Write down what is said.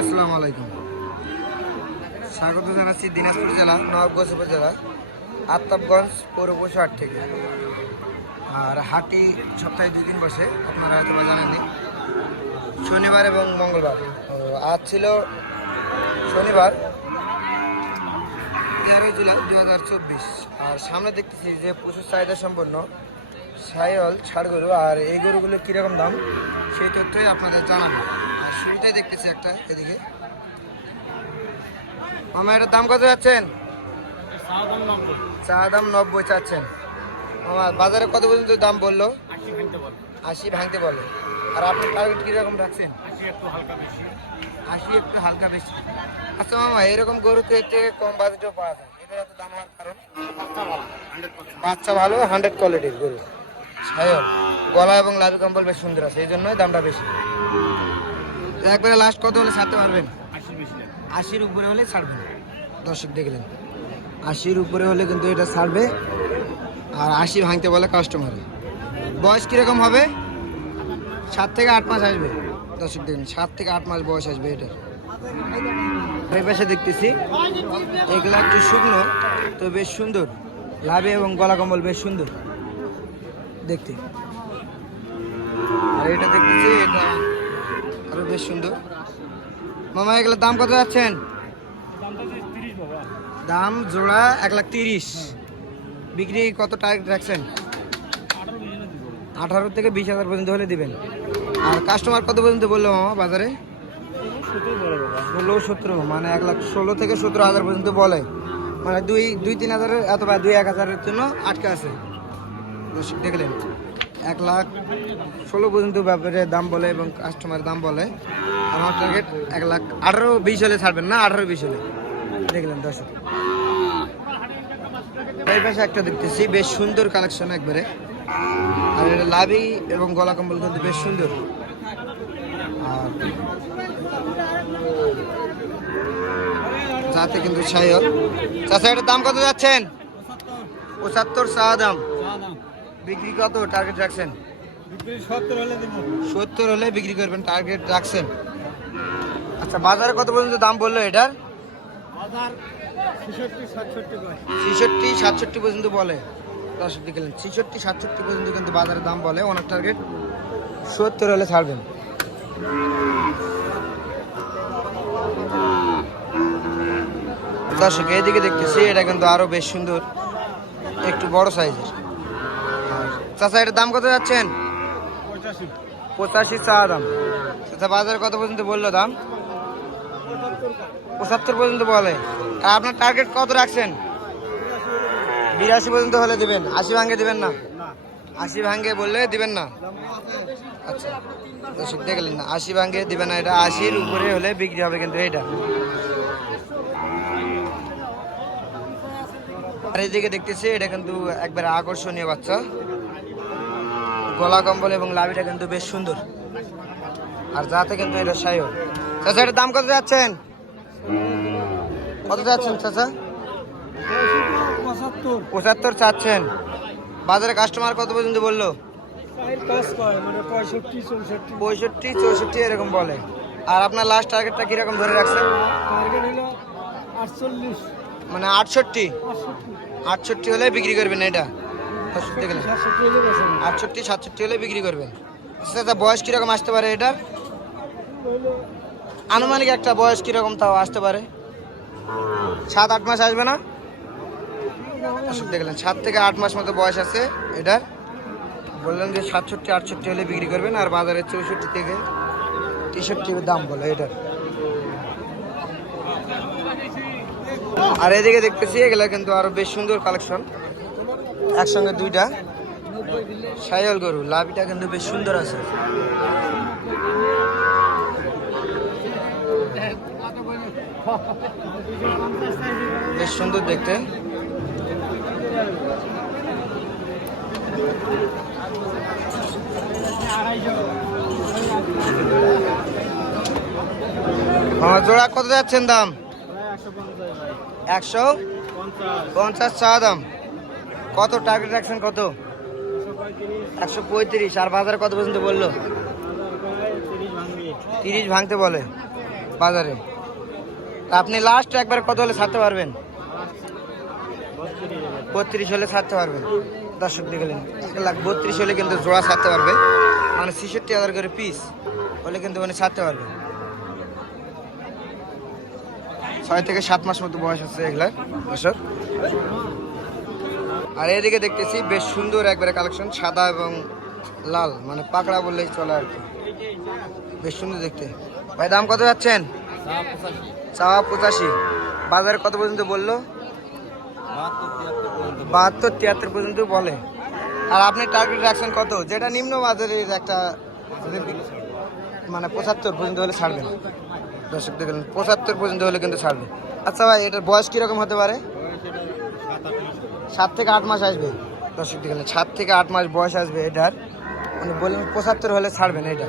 আসসালামু আলাইকুম। স্বাগত জানাচ্ছি দিনাজপুর জেলা নবাবগঞ্জ উপজেলা আফতাবগঞ্জ পৌর পরিষদ হাট থেকে। আর হাটটি সপ্তাহে 2 দিন বসে, আপনারা হয়তো জানেন, শনিবার এবং মঙ্গলবার। আজ ছিল শনিবার 13 জুলাই 2024। আর সামনে দেখতেছি যে প্রচুর চাহিদা সম্পন্ন সাইওয়াল ষাড় গরু, আর এই গরুগুলো কীরকম দাম সেই তথ্যই আপনাদের জানাবো। আর শুরুতেই দেখতেছি একটা, এদিকে মামা এটার দাম কত যাচ্ছেন? চা দাম 90 চাচ্ছেন মামা। বাজারে কত পর্যন্ত দাম বললো? 80 ভাঙতে বলে। আর আপনার টার্গেট কীরকম রাখছেন? 80 একটু হালকা বেশি। আচ্ছা মামা, এরকম গরুতে এতে কম বাজেটেও পাওয়া যায়, এটা এত দাম হওয়ার কারণ? বাচ্চা ভালো, 100 কোয়ালিটির গরু, সাইওয়াল, গলা এবং লাভি কম্বল বেশ সুন্দর আছে, এই জন্যই দামটা বেশি। একবারে লাস্ট কত হলে ছাড়তে পারবেন? 80-র উপরে হলে ছাড়বেন। দর্শক দেখলেন, 80-র উপরে হলে কিন্তু এটা ছাড়বে। আর 80 ভাঙতে বলে কাস্টমারে। বয়স কীরকম হবে? 7 থেকে 8 মাস আসবে। দর্শক দেখলেন, 7 থেকে 8 মাস বয়স আসবে এটার। এই পাশে দেখতেছি এগুলা একটু শুকনো, তো বেশ সুন্দর, লাভে এবং গলা কম্বল বেশ সুন্দর দেখতে। আর এটা দেখতেছি এটা আরো বেশ সুন্দর। মামা এগুলোর দাম কত যাচ্ছেন? দাম জোড়া 1,30,000। বিক্রি কত টার্গেট রাখছেন? 18 থেকে 20,000 পর্যন্ত হলে দিবেন। আর কাস্টমার কত পর্যন্ত বললো মামা বাজারে? 16-17, মানে 1,16,000 থেকে 17,000 পর্যন্ত বলে, মানে 2-3,000 অথবা 2-1,000 জন্য আটকে আছে। দেখলেন, 1,16,000 পর্যন্ত ব্যাপারে দাম বলে এবং কাস্টমার দাম বলে। আমার টার্গেট 1,18,000-20 হলে ছাড়বেন না? 18-20 হলে। দেখলেন দর্শক, এই পাশে একটা দেখতেছি বেশ সুন্দর কালেকশন একবারে। আর এটা লাভি এবং গলা কম্বল কিন্তু বেশ সুন্দর। আর যাতে কিন্তু সাইওয়াল। চাচা এটার দাম কত যাচ্ছেন? 75 চা দাম। বিক্রি কত টার্গেট রাখছেন? 70 হলে বিক্রি করবেন টার্গেট রাখছেন। আচ্ছা, বাজারে কত পর্যন্ত দাম বললো এটার? 66-67 পর্যন্ত বলে। দর্শক দেখলেন, 66-67 পর্যন্ত কিন্তু বাজারে দাম বলে। ওনার টার্গেট 70 হলে ছাড়বেন। দর্শক এইদিকে দেখতেছি এটা কিন্তু আরো বেশ সুন্দর, একটু বড় সাইজের। চাচা এটার দাম কত যাচ্ছেন? 85 চা দাম। আচ্ছা, বাজারে কত পর্যন্ত বললো দাম? 75 পর্যন্ত বলে। আর আপনার টার্গেট কত রাখছেন? 82 পর্যন্ত হলে দিবেন। 80 ভাঙে দিবেন না? 80 ভাঙে বললে দিবেন না? আচ্ছা দর্শক দেখলেন না, 80 ভাঙে দিবেন না। এটা 80-র উপরে হলে বিক্রি হবে কিন্তু এটা। আর এইদিকে দেখতেছি এটা কিন্তু একবার আকর্ষণীয় বাচ্চা, গলা কম্বল এবং লাভিটা কিন্তু বেশ সুন্দর। আর যাতে কিন্তু এটা সাইওয়াল। চাচা এটার দাম কত যাচ্ছেন? কত যাচ্ছেন চাচা? 75 চাচ্ছেন। বাজারে কাস্টমার কত পর্যন্ত বললো? 65-64 এরকম বলে। আর আপনার লাস্ট টার্গেটটা কিরকম ধরে রাখছেন? মানে 68 হলে বিক্রি করবেন এটা? 68-67 হলে বিক্রি করবেন। আচ্ছা, বয়স কিরকম আসতে পারে এটার? আনুমানিক একটা বয়স কিরকম তাও আসতে পারে? 7-8 মাস আসবে না? দেখলেন, 7 থেকে 8 মাস মতো বয়স আছে এটার। বললেন যে 67-68 হলে বিক্রি করবেন। আর বাজারে 64 থেকে 63 দাম বলে এটার। আর এদিকে দেখতেছি এগুলা কিন্তু আরো বেশ সুন্দর কালেকশন, একসঙ্গে দুইটা সাইওয়াল গরু। লাভিটা কিন্তু বেশ সুন্দর আছে। বেশ সুন্দর দেখতে। আমার জোড়া কত যাচ্ছেন দাম? 150 চা দাম। কত টার্গেট রাখছেন? কত? 135। আর বাজারে কত পর্যন্ত বললো? 30 ভাঙতে বলে। বাজারে। তা আপনি লাস্ট একবার কত হলে ছাড়তে পারবেন? 32 হলে ছাড়তে পারবেন। দর্শক দেখলেন 1,32,000 হলে কিন্তু জোড়া ছাড়তে পারবে, মানে 66,000 করে পিস হলে কিন্তু মানে ছাড়তে পারবে। 6 থেকে 7 মাস মতো বয়স হচ্ছে এগুলার দর্শক। আর এদিকে দেখতেছি বেশ সুন্দর একবারে কালেকশন, সাদা এবং লাল, মানে পাকড়া বললেই চলে আর কি, বেশ সুন্দর দেখতে। ভাই দাম কত যাচ্ছেন? 85। বাজারে কত পর্যন্ত বললো? 72-73 পর্যন্ত বলে। আর আপনি টার্গেট রাখছেন কত, যেটা নিম্ন বাজারের একটা, মানে 75 পর্যন্ত হলে ছাড়বেন? দর্শক দেখলেন 75 পর্যন্ত হলে কিন্তু ছাড়বে। আচ্ছা ভাই, এটার বয়স কিরকম হতে পারে? 7 থেকে 8 মাস আসবে। দর্শক দেখলেন 7 থেকে 8 মাস বয়স আসবে এটার, মানে বললেন 75 হলে ছাড়বেন এটা।